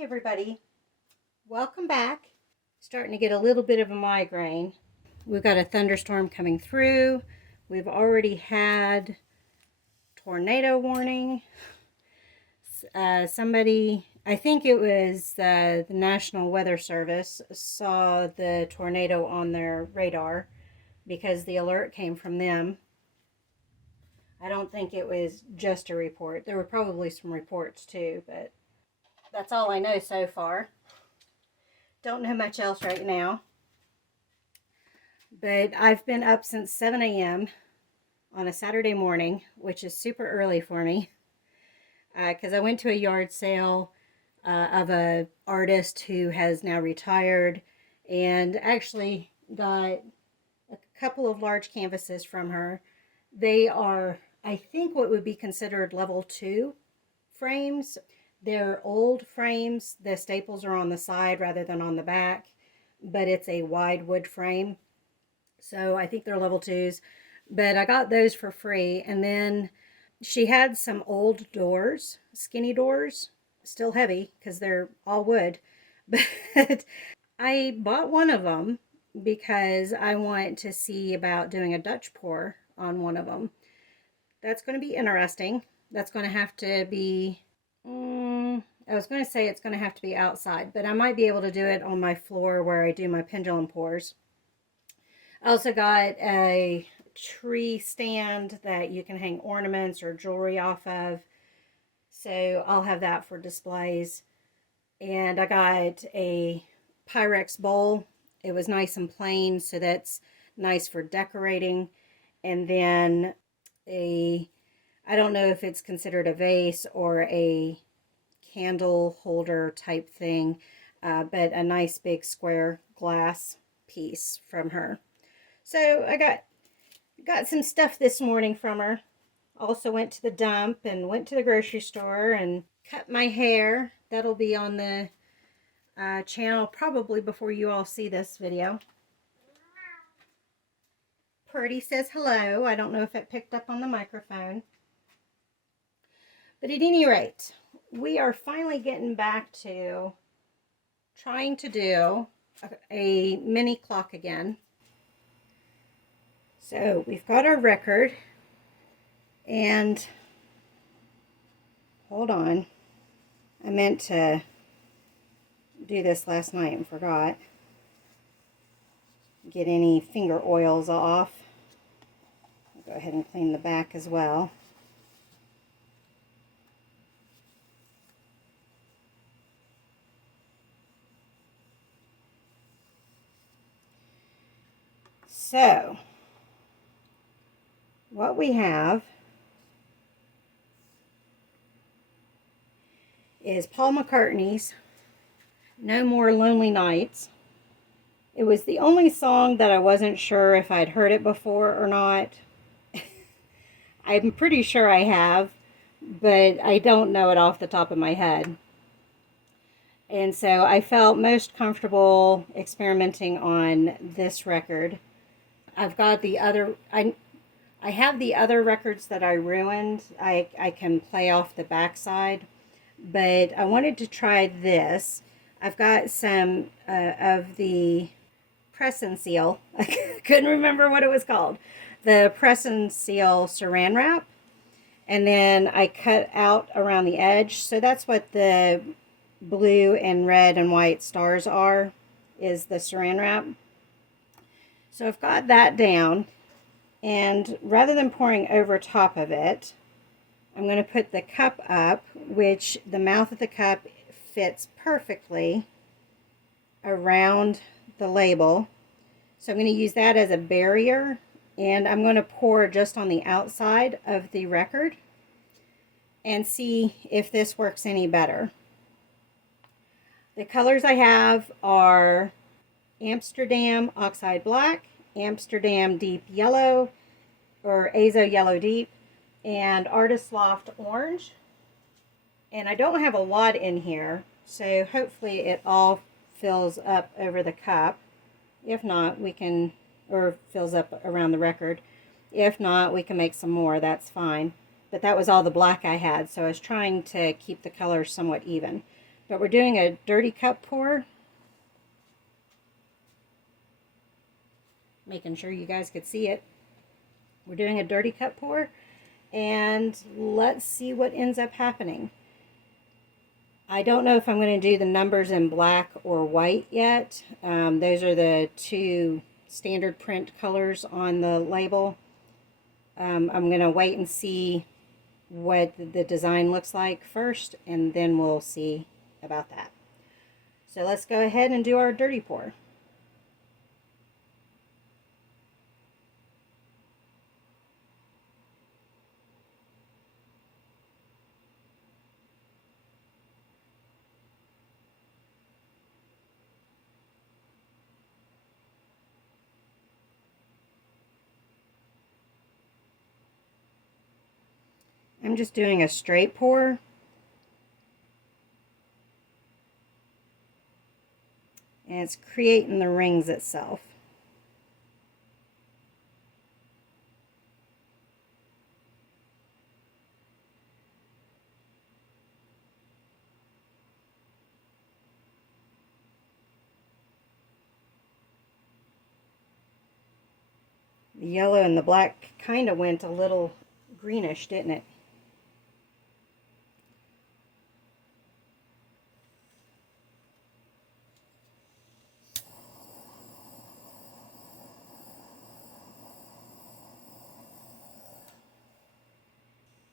Hey everybody, welcome back. Starting to get a little bit of a migraine. We've got a thunderstorm coming through. We've already had tornado warning. Somebody, I think it was the National Weather Service, saw the tornado on their radar because the alert came from them. I don't think it was just a report. There were probably some reports too, but that's all I know so far. Don't know much else right now. But I've been up since 7 a.m. on a Saturday morning, which is super early for me. Because I went to a yard sale of a artist who has now retired, and actually got a couple of large canvases from her. They are, I think, what would be considered level 2 frames. They're old frames. The staples are on the side rather than on the back, but it's a wide wood frame. So I think they're level 2s, but I got those for free. And then she had some old doors, skinny doors, still heavy because they're all wood. But I bought one of them because I want to see about doing a Dutch pour on one of them. That's going to be interesting. That's going to have to be, I was going to say it's going to have to be outside, but I might be able to do it on my floor where I do my pendulum pours. I also got a tree stand that you can hang ornaments or jewelry off of. So I'll have that for displays. And I got a Pyrex bowl. It was nice and plain, so that's nice for decorating. And then I don't know if it's considered a vase or a candle holder type thing, but a nice big square glass piece from her. So I got some stuff this morning from her. Also went to the dump and went to the grocery store and cut my hair. That'll be on the channel probably before you all see this video. Purdy says hello. I don't know if it picked up on the microphone. But at any rate, we are finally getting back to trying to do a mini clock again. So we've got our record, and hold on, I meant to do this last night and forgot. Get any finger oils off. I'll go ahead and clean the back as well. So what we have is Paul McCartney's No More Lonely Nights. It was the only song that I wasn't sure if I'd heard it before or not. I'm pretty sure I have, but I don't know it off the top of my head. And so I felt most comfortable experimenting on this record. I've got the other, I have the other records that I ruined. I can play off the backside, but I wanted to try this. I've got some of the Press and Seal. I couldn't remember what it was called. The Press and Seal saran wrap. And then I cut out around the edge. So that's what the blue and red and white stars are, is the saran wrap. So I've got that down. And rather than pouring over top of it, I'm going to put the cup up, which the mouth of the cup fits perfectly around the label. So I'm going to use that as a barrier, and I'm going to pour just on the outside of the record and see if this works any better. The colors I have are Amsterdam Oxide Black, Amsterdam Deep Yellow, or Azo Yellow Deep, and Artist Loft Orange. And I don't have a lot in here, so hopefully it all fills up over the cup. If not, we can, or fills up around the record. If not, we can make some more, that's fine. But that was all the black I had, so I was trying to keep the colors somewhat even. But we're doing a dirty cup pour. Making sure you guys could see it. We're doing a dirty cup pour, and let's see what ends up happening. I don't know if I'm going to do the numbers in black or white yet. Those are the two standard print colors on the label. I'm going to wait and see what the design looks like first, and then we'll see about that. So let's go ahead and do our dirty pour. I'm just doing a straight pour. And it's creating the rings itself. The yellow and the black kind of went a little greenish, didn't it?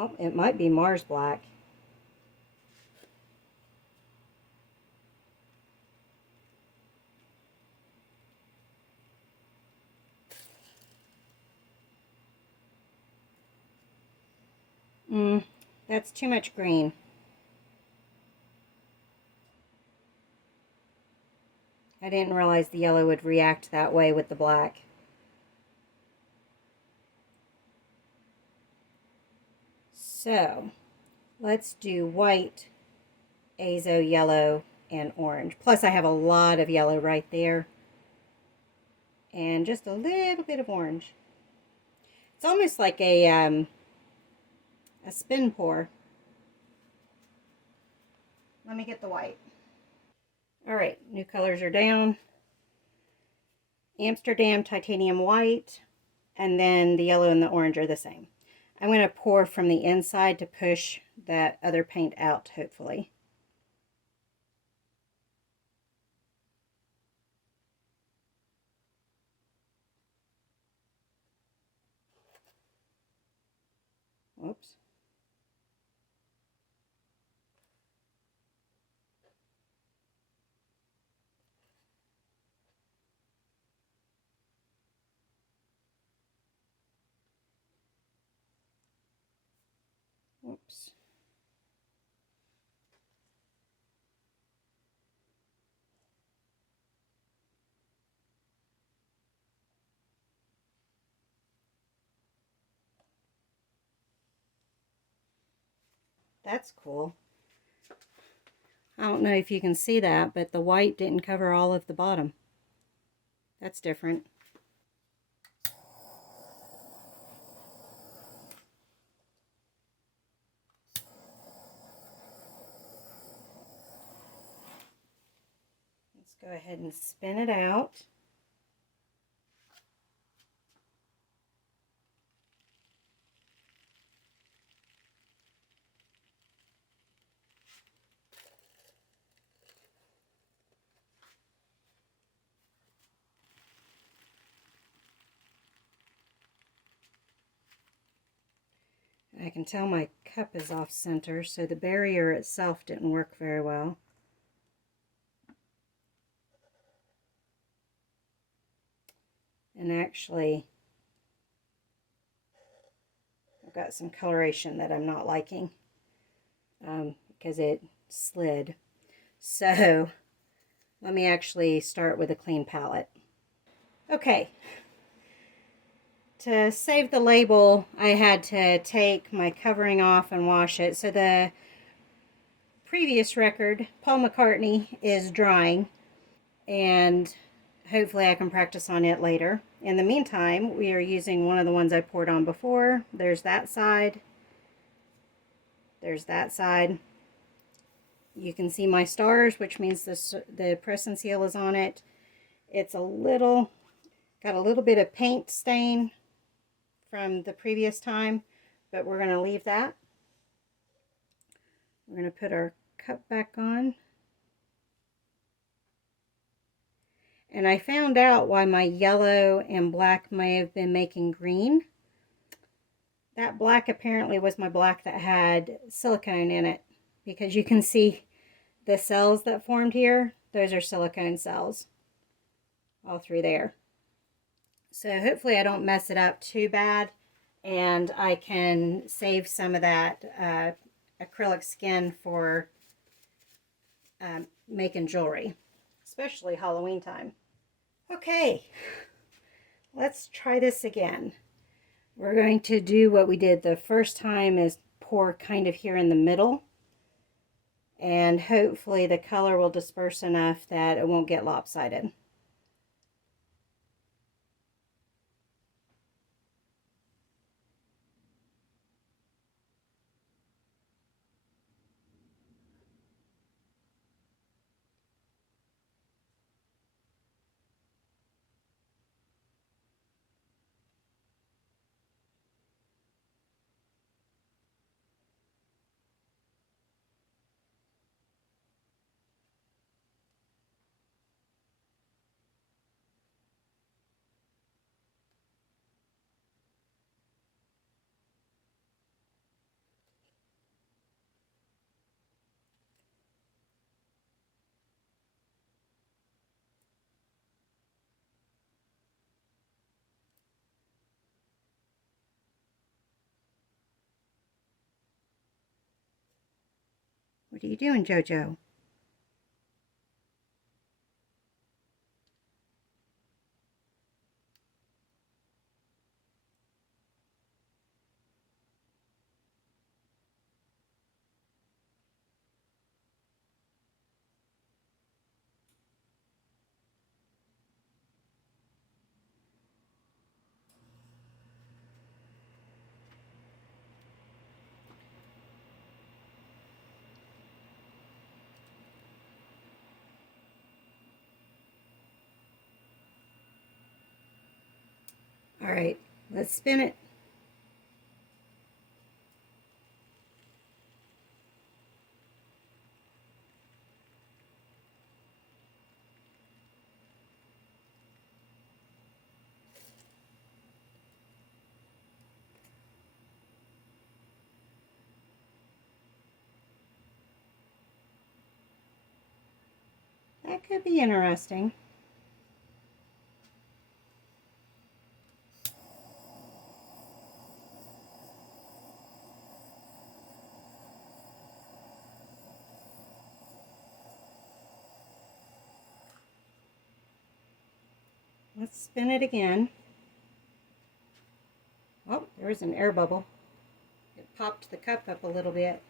Oh, it might be Mars black. That's too much green. I didn't realize the yellow would react that way with the black. So, let's do white, azo yellow, and orange. Plus I have a lot of yellow right there. And just a little bit of orange. It's almost like a spin pour. Let me get the white. Alright, new colors are down. Amsterdam titanium white, and then the yellow and the orange are the same. I'm going to pour from the inside to push that other paint out, hopefully. Whoops. Whoops. That's cool. I don't know if you can see that, but the white didn't cover all of the bottom. That's different. Let's go ahead and spin it out. I can tell my cup is off center, so the barrier itself didn't work very well. And actually, I've got some coloration that I'm not liking because it slid. So let me actually start with a clean palette. Okay. To save the label, I had to take my covering off and wash it. So the previous record, Paul McCartney, is drying, and hopefully I can practice on it later. In the meantime, we are using one of the ones I poured on before. There's that side. There's that side. You can see my stars, which means the press and seal is on it. It's got a little bit of paint stain from the previous time, but we're going to leave that. We're going to put our cup back on. And I found out why my yellow and black may have been making green. That black apparently was my black that had silicone in it, because you can see the cells that formed here. Those are silicone cells all through there. So hopefully I don't mess it up too bad, and I can save some of that acrylic skin for making jewelry, especially Halloween time. Okay, let's try this again. We're going to do what we did the first time, is pour kind of here in the middle, and hopefully the color will disperse enough that it won't get lopsided. What are you doing, Jojo? All right, let's spin it. That could be interesting. Let's spin it again. Oh, there was an air bubble. It popped the cup up a little bit.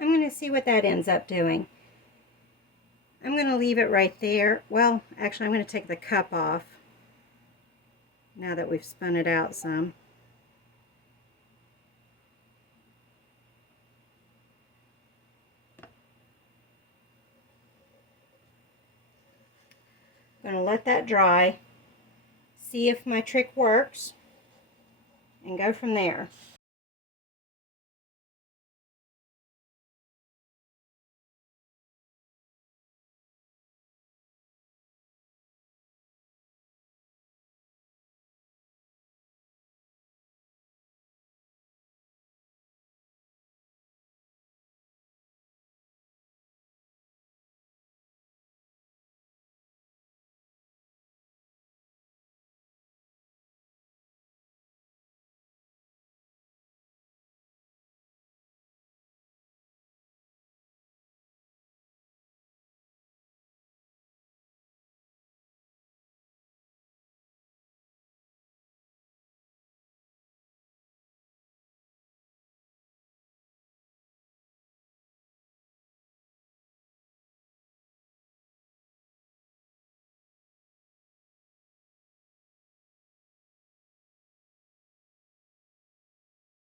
I'm going to see what that ends up doing. I'm going to leave it right there. Well, actually, I'm going to take the cup off now that we've spun it out some. I'm going to let that dry, see if my trick works, and go from there.